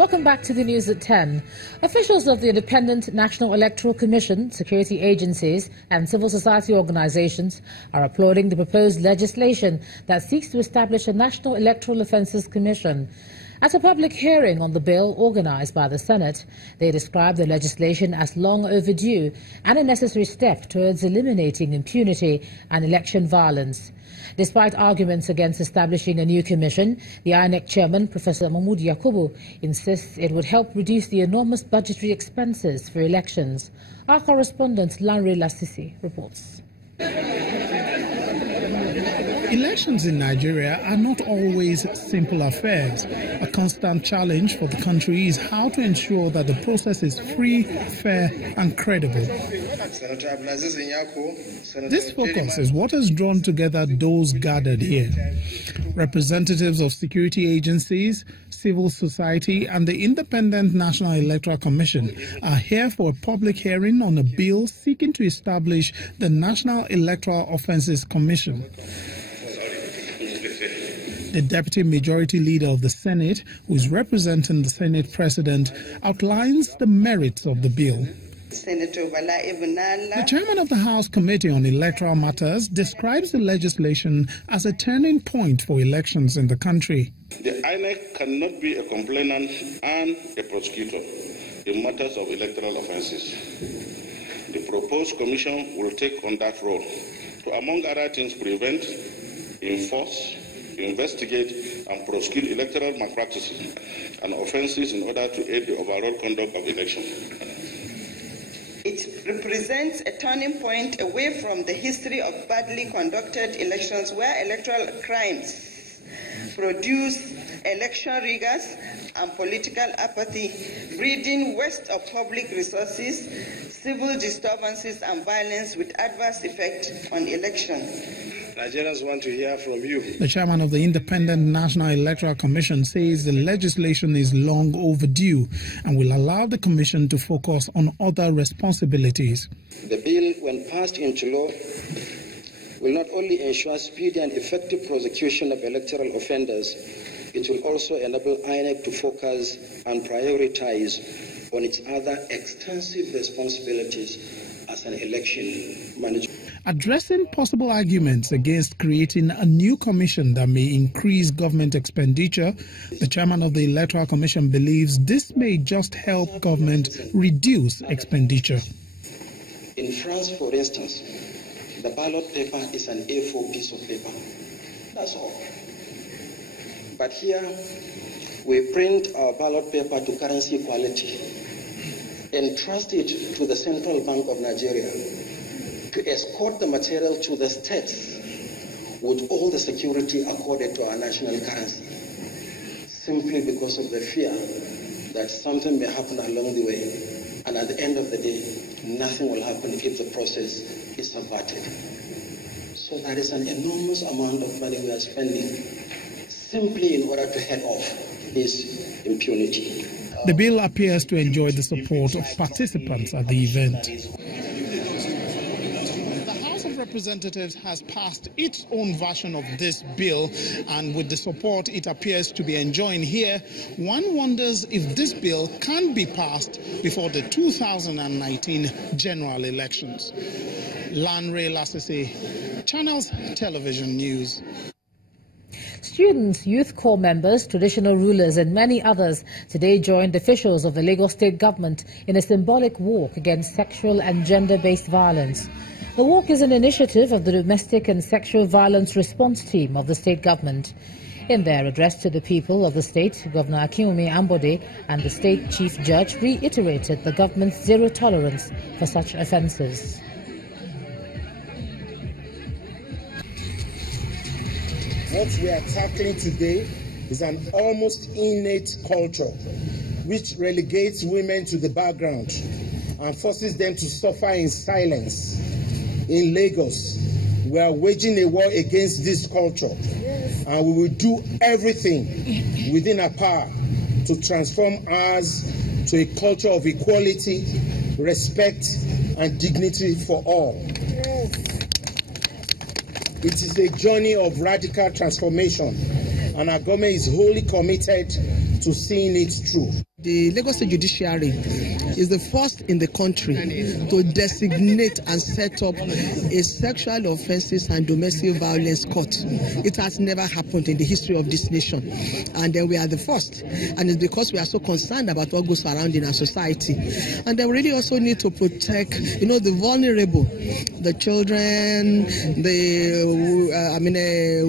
Welcome back to the news at 10. Officials of the Independent National Electoral Commission, security agencies and civil society organizations are applauding the proposed legislation that seeks to establish a National Electoral Offences Commission. At a public hearing on the bill organised by the Senate, they described the legislation as long overdue and a necessary step towards eliminating impunity and election violence. Despite arguments against establishing a new commission, the INEC chairman, Professor Mahmoud Yakubu, insists it would help reduce the enormous budgetary expenses for elections. Our correspondent, LASG, reports. Elections in Nigeria are not always simple affairs. A constant challenge for the country is how to ensure that the process is free, fair and credible. This focus is what has drawn together those gathered here. Representatives of security agencies, civil society and the Independent National Electoral Commission are here for a public hearing on a bill seeking to establish the National Electoral Offences Commission. The Deputy Majority Leader of the Senate, who is representing the Senate President, outlines the merits of the bill. The Chairman of the House Committee on Electoral Matters describes the legislation as a turning point for elections in the country. The INEC cannot be a complainant and a prosecutor in matters of electoral offences. The proposed commission will take on that role to, among other things, prevent, enforce, investigate and prosecute electoral malpractices and offences in order to aid the overall conduct of elections. It represents a turning point away from the history of badly conducted elections where electoral crimes produce election riggers and political apathy, breeding waste of public resources, civil disturbances and violence with adverse effect on elections. Nigerians want to hear from you. The chairman of the Independent National Electoral Commission says the legislation is long overdue and will allow the commission to focus on other responsibilities. The bill, when passed into law, will not only ensure speedy and effective prosecution of electoral offenders, it will also enable INEC to focus and prioritize on its other extensive responsibilities as an election manager. Addressing possible arguments against creating a new commission that may increase government expenditure, the chairman of the Electoral Commission believes this may just help government reduce expenditure. In France, for instance, the ballot paper is an A4 piece of paper. That's all. But here, we print our ballot paper to currency quality, entrust it to the Central Bank of Nigeria to escort the material to the states with all the security accorded to our national currency, simply because of the fear that something may happen along the way, and at the end of the day, nothing will happen if the process is subverted. So that is an enormous amount of money we are spending simply in order to head off this impunity. The bill appears to enjoy the support of participants at the event. Representatives has passed its own version of this bill, and with the support it appears to be enjoying here, one wonders if this bill can be passed before the 2019 general elections. LASG, Channels Television News. Students, youth corps members, traditional rulers and many others today joined officials of the Lagos State government in a symbolic walk against sexual and gender-based violence. The walk is an initiative of the Domestic and Sexual Violence Response Team of the state government. In their address to the people of the state, Governor Akinwumi Ambode and the state chief judge reiterated the government's zero tolerance for such offences. What we are tackling today is an almost innate culture which relegates women to the background and forces them to suffer in silence. In Lagos, we are waging a war against this culture, and we will do everything within our power to transform ours to a culture of equality, respect, and dignity for all. It is a journey of radical transformation, and our government is wholly committed to seeing it through. The Lagos State Judiciary is the first in the country to designate and set up a sexual offences and domestic violence court. It has never happened in the history of this nation. And then we are the first. And it's because we are so concerned about what goes around in our society. And then we really also need to protect, the vulnerable, the children, the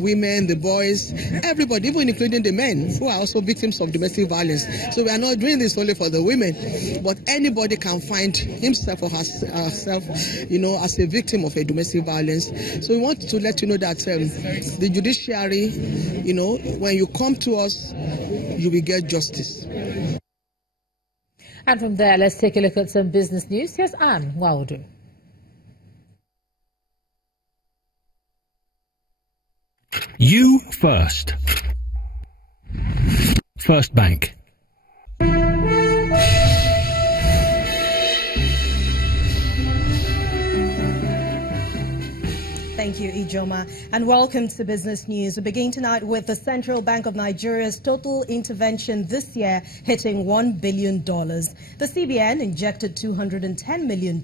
women, the boys, everybody, even including the men who are also victims of domestic violence. So we are not doing this only for the women, but anybody can find himself or herself, as a victim of a domestic violence. So we want to let you know that the judiciary, when you come to us, you will get justice. And from there, let's take a look at some business news. Here's Anne Waudu. You first. First Bank. Thank you, Ijoma, and welcome to Business News. We begin tonight with the Central Bank of Nigeria's total intervention this year hitting $1 billion. The CBN injected $210 million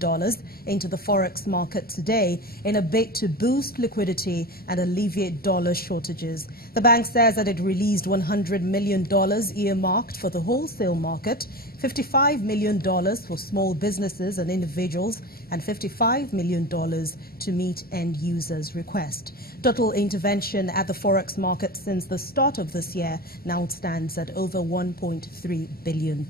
into the forex market today in a bid to boost liquidity and alleviate dollar shortages. The bank says that it released $100 million earmarked for the wholesale market, $55 million for small businesses and individuals, and $55 million to meet end users' request. Total intervention at the forex market since the start of this year now stands at over $1.3 billion.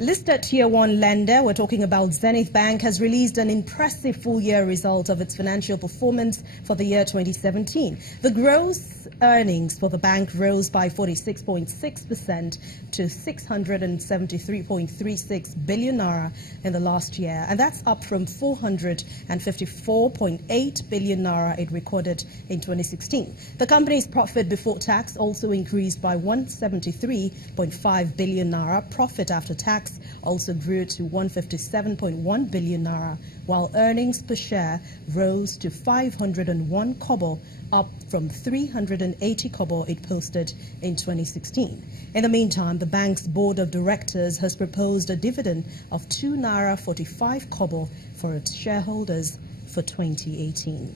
Listed Tier 1 lender, we're talking about Zenith Bank, has released an impressive full-year result of its financial performance for the year 2017. The gross earnings for the bank rose by 46.6% to 673.36 billion naira in the last year, and that's up from 454.8 billion naira it recorded in 2016. The company's profit before tax also increased by 173.5 billion naira. Profit after tax also grew to 157.1 billion naira, while earnings per share rose to 501 kobo, up from 380 kobo it posted in 2016. In the meantime, the bank's board of directors has proposed a dividend of 2 naira 45 kobo for its shareholders for 2018.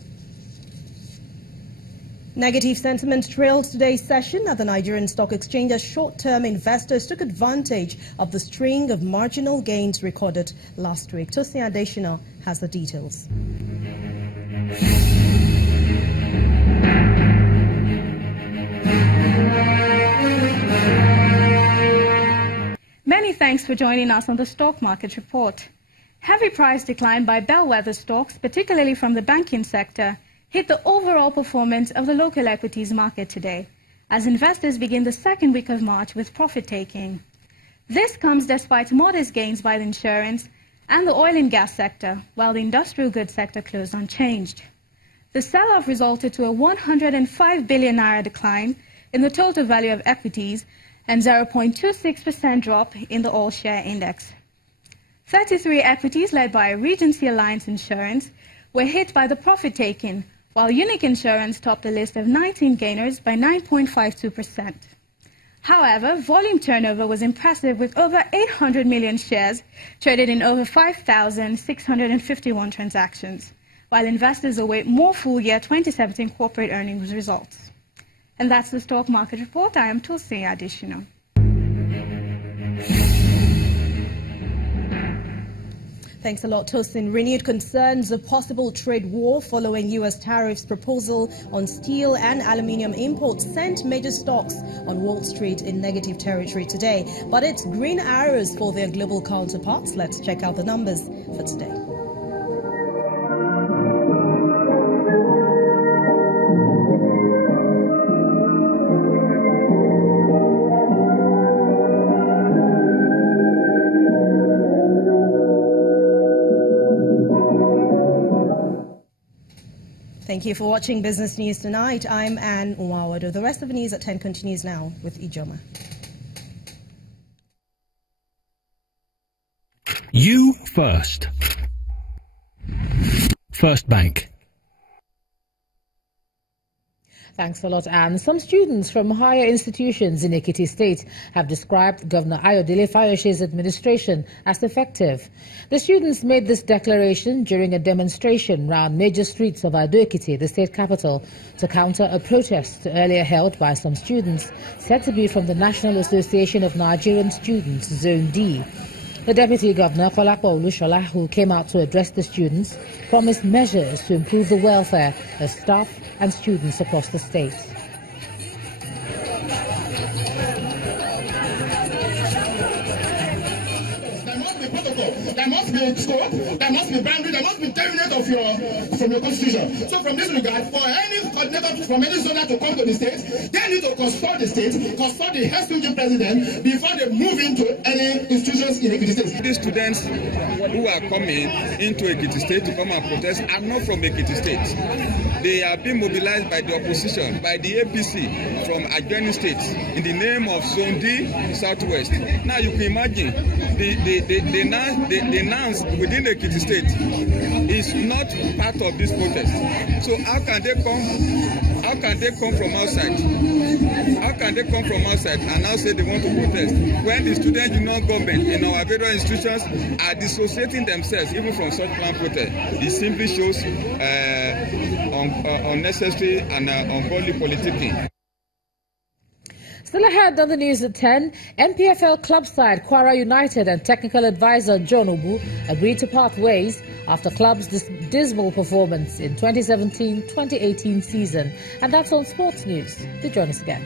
Negative sentiment trailed today's session at the Nigerian Stock Exchange as short-term investors took advantage of the string of marginal gains recorded last week. Tosin Adeshina has the details. Many thanks for joining us on the Stock Market Report. Heavy price decline by bellwether stocks, particularly from the banking sector, hit the overall performance of the local equities market today, as investors begin the second week of March with profit-taking. This comes despite modest gains by the insurance and the oil and gas sector, while the industrial goods sector closed unchanged. The sell-off resulted to a 105 billion naira decline in the total value of equities and 0.26% drop in the all-share index. 33 equities led by Regency Alliance Insurance were hit by the profit-taking, while Unique Insurance topped the list of 19 gainers by 9.52%. However, volume turnover was impressive, with over 800 million shares traded in over 5,651 transactions, while investors await more full-year 2017 corporate earnings results. And that's the Stock Market Report. I am Tosin Adeshina. Thanks a lot, Tosin. Renewed concerns of possible trade war following U.S. tariffs proposal on steel and aluminium imports sent major stocks on Wall Street in negative territory today. But it's green arrows for their global counterparts. Let's check out the numbers for today. Thank you for watching Business News Tonight. I'm Anne Nwawado. The rest of the news at 10 continues now with Ijoma. You first. First Bank. Thanks a lot, Anne. Some students from higher institutions in Ekiti State have described Governor Ayodele Fayoshe's administration as effective. The students made this declaration during a demonstration round major streets of Ado-Ekiti, the state capital, to counter a protest earlier held by some students said to be from the National Association of Nigerian Students, Zone D. The Deputy Governor, Kolapo Olushola, who came out to address the students, promised measures to improve the welfare of staff and students across the state. There must be scope, there must be boundary, there must be terminate of from your constitution. So from this regard, for any coordinator from any zone to come to the state, they need to consult the state, consult the HSUG president before they move into any institutions in Ekiti State. These students who are coming into Ekiti State to come and protest are not from Ekiti State. They are being mobilized by the opposition, by the APC from adjoining states in the name of Zone D Southwest. Now you can imagine the NANS within the Ekiti State is not part of this protest. So how can they come? How can they come from outside? How can they come from outside and now say they want to protest when the student union government in our various institutions are dissociating themselves even from such planned protest? It simply shows unnecessary and ungodly politicking. Still ahead on the news at 10, MPFL club side Kwara United and technical advisor John Obu agreed to part ways after club's dismal performance in 2017-2018 season. And that's on Sports News. Do join us again.